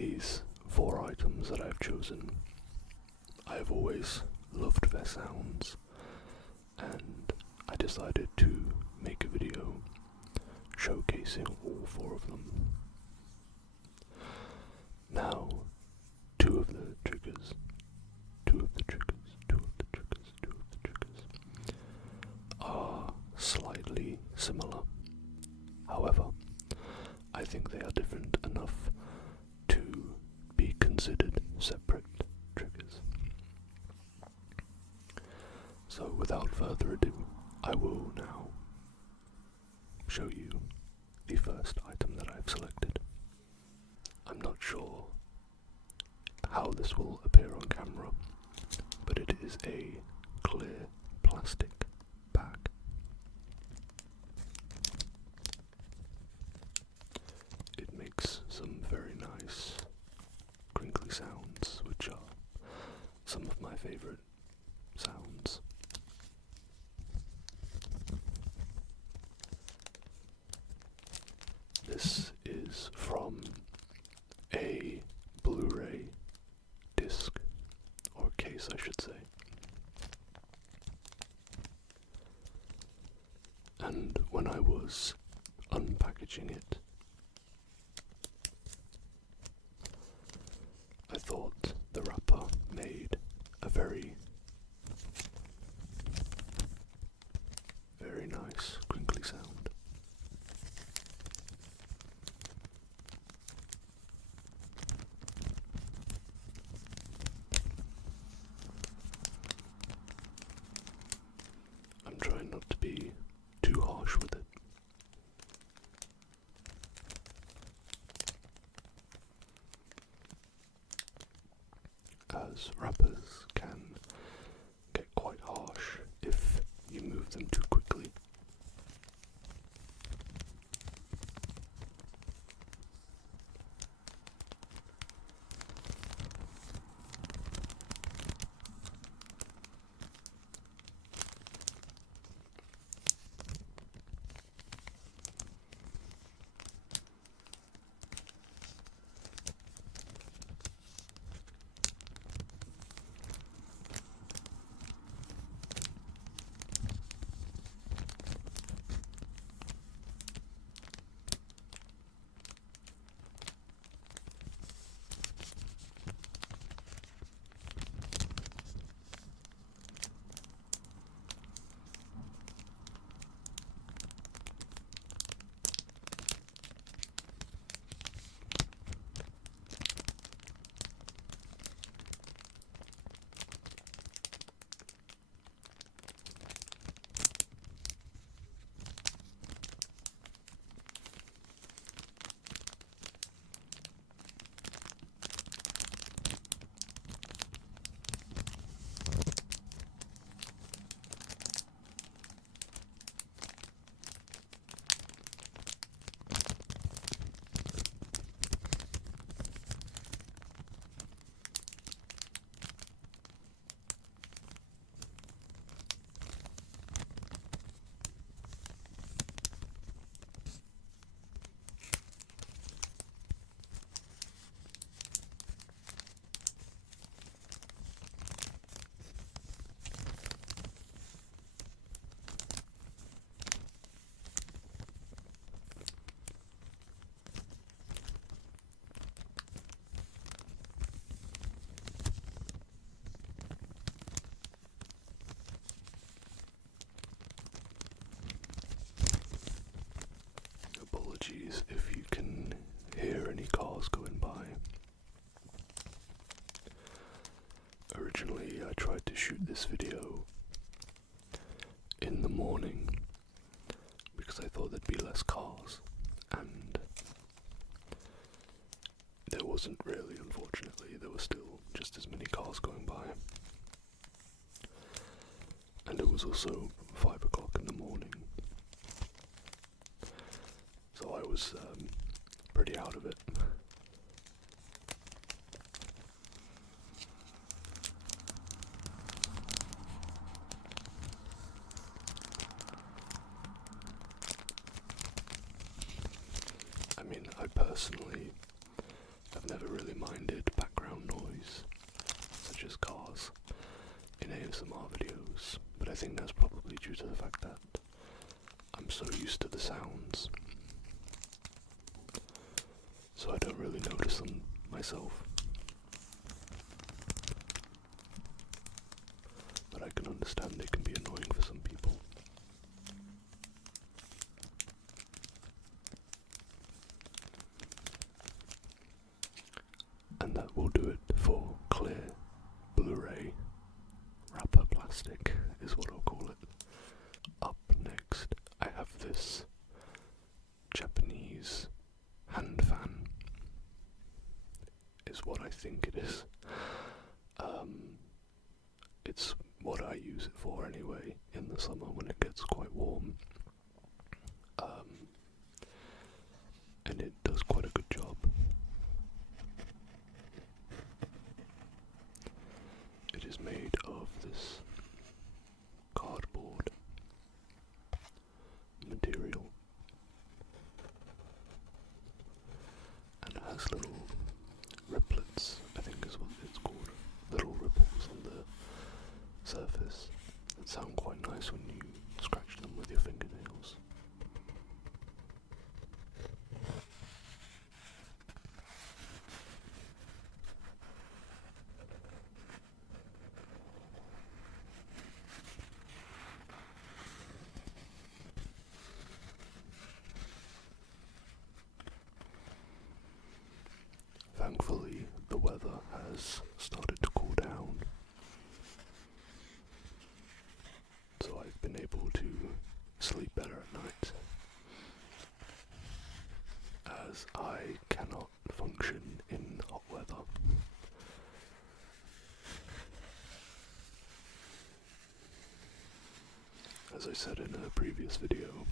These 4 items that I've chosen, I have always loved their sounds, and I decided to make a video showcasing all 4 of them. Now, two of the triggers are slightly similar. However, I think they are different enough to be considered separate triggers. So without further ado, I will now show you the first item that I've selected. I'm not sure how this will appear on camera, but it is a clear plastic bag. It makes some very nice crinkly sounds, which are some of my favorite sounds. This is from a Blu-ray disc, or case I should say. And when I was unpackaging it, I thought the wrapper made a very nice crinkly sound. I'm trying not to be too harsh with it. As wrappers can get quite harsh if you move them too quickly. Apologies if you can hear any cars going by. Originally, I tried to shoot this video in the morning because I thought there'd be less cars, and there wasn't really, unfortunately. There were still just as many cars going by. And it was also 5 o'clock in the morning. So I was pretty out of it. I mean, I personally have never really minded background noise, such as cars, in ASMR videos, but I think that's probably due to the fact that I'm so used to the sounds, so I don't really notice them myself. But I can understand they can be annoying for some people. And that will do it for clear Blu-ray wrapper plastic, is what I'll call it. Up next, I have this Japanese hand fan, is what I think it is. It's what I use it for anyway, in the summer when it gets quite warm. And it does quite a good job. It is made of this cardboard material, and it has little riplets, I think is what it's called, little ripples on the surface that sound quite nice when you scratch them with your fingernails. Thankfully, the weather has started to cool down, so I've been able to sleep better at night, as I cannot function in hot weather. As I said in a previous video,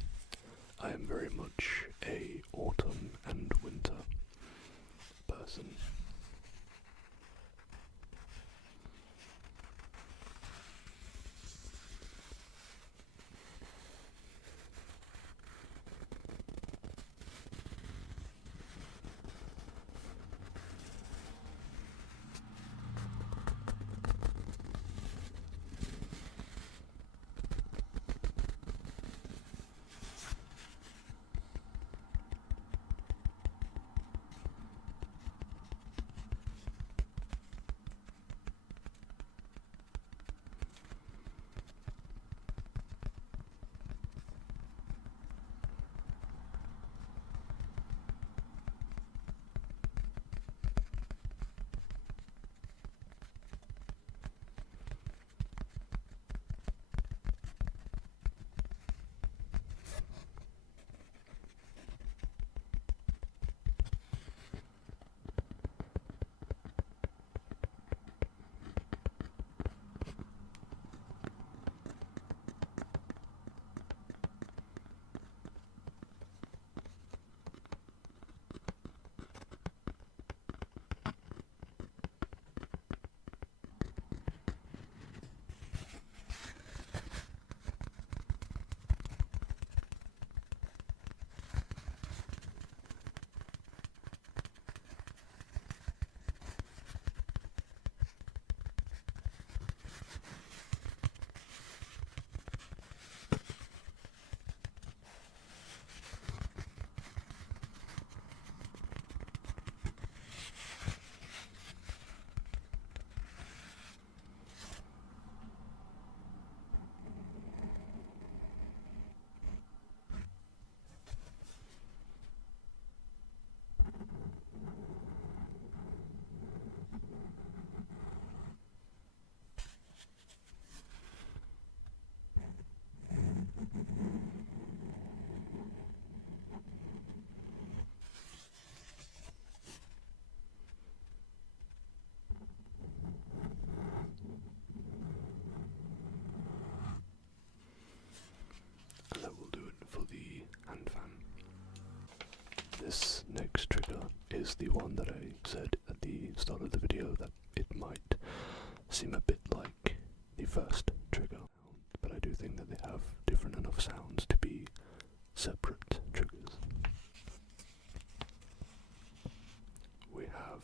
I am very much a autumn and winter person. This next trigger is the one that I said at the start of the video that it might seem a bit like the first trigger, but I do think that they have different enough sounds to be separate triggers. We have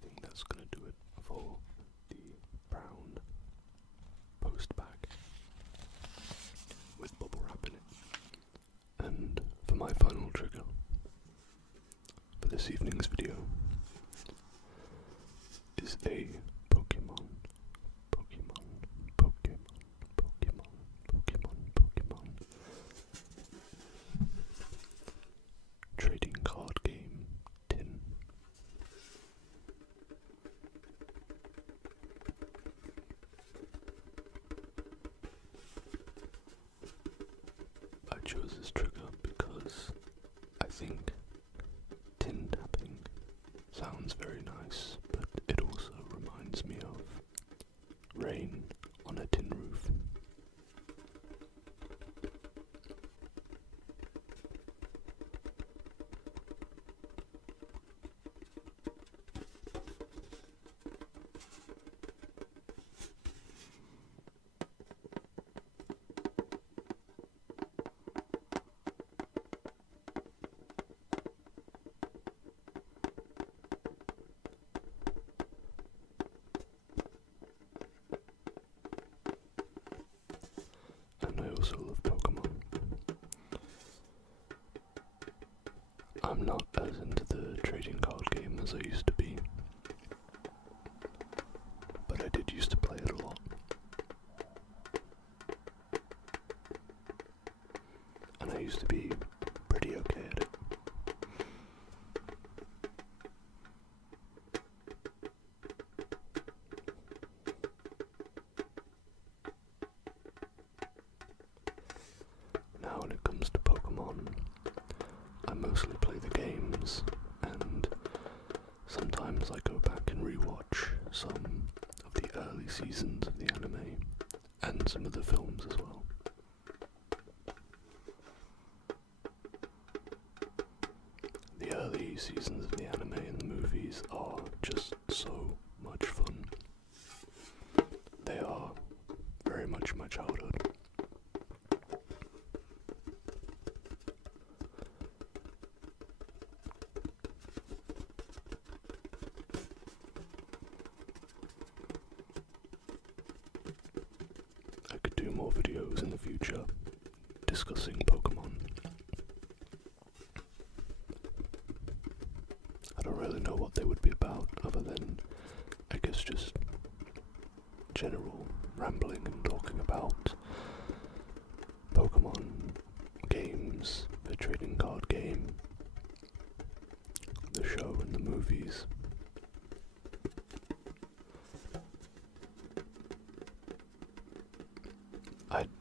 think that's gonna do it for the brown post bag with bubble wrap in it. And for my final trigger for this evening's video is a Pokemon trading card game tin. I chose this trigger because I think tin tapping sounds very nice, but it also reminds me of rain on a tin roof. And I also love Pokemon. I'm not as into the trading card game as I used to be, but I did used to play it a lot. And I used to be pretty okay at it. Now when it comes to Pokemon, I mostly play the games, and sometimes I go back and rewatch some of the early seasons of the anime, and some of the films as well. The early seasons of the anime and the movies are just so much fun. They are very much my childhood. I could do more videos in the future discussing Pokemon. I don't really know what they would be about, other than, I guess, just general rambling and talking about Pokemon games, the trading card game, the show and the movies.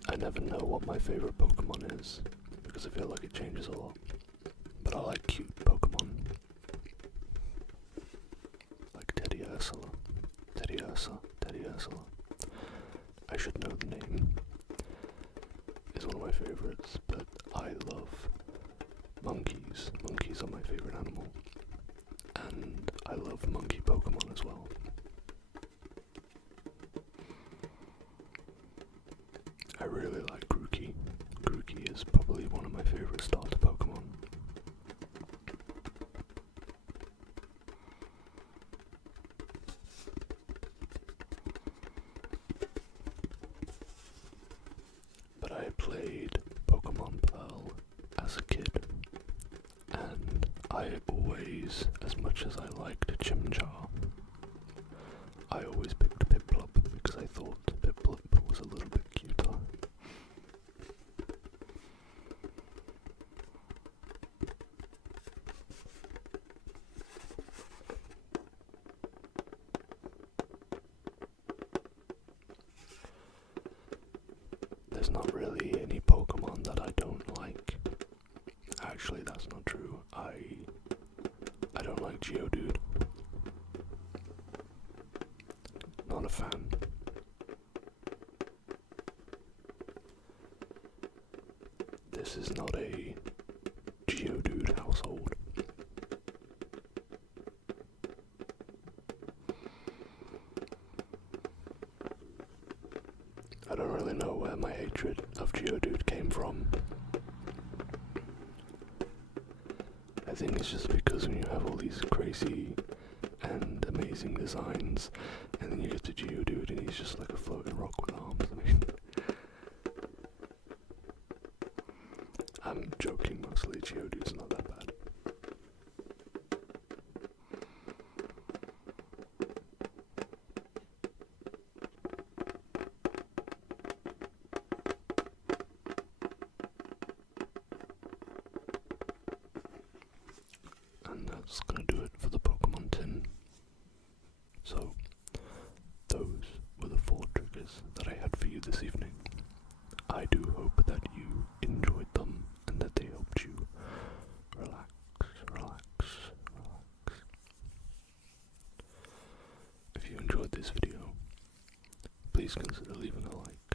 I never know what my favorite Pokemon is, because I feel like it changes a lot. But I like cute Pokemon. Like Teddy Ursula. I should know the name. Is one of my favorites, but I love monkeys. Monkeys are my favorite animal. And I love monkey Pokemon as well. I really like Grookey. Grookey is probably one of my favorite starter Pokemon. But I played Pokemon Pearl as a kid, and I always, as much as I liked Chimchar, I always picked Piplup because I thought Piplup was a little bit cuter. There's not really any Pokemon that I don't like. Actually, that's not true. I don't like Geodude. Not a fan. This is not a Geodude household. I don't really know where my hatred of Geodude came from. I think it's just because when you have all these crazy and amazing designs, and then you get to Geodude and he's just like a floating rock with arms. I mean, I'm joking mostly, Geodude's not that bad. And that's gonna do it for the Pokemon tin. So, those were the 4 triggers that I had for you this evening. I do hope that you enjoyed them and that they helped you relax, relax, relax. If you enjoyed this video, please consider leaving a like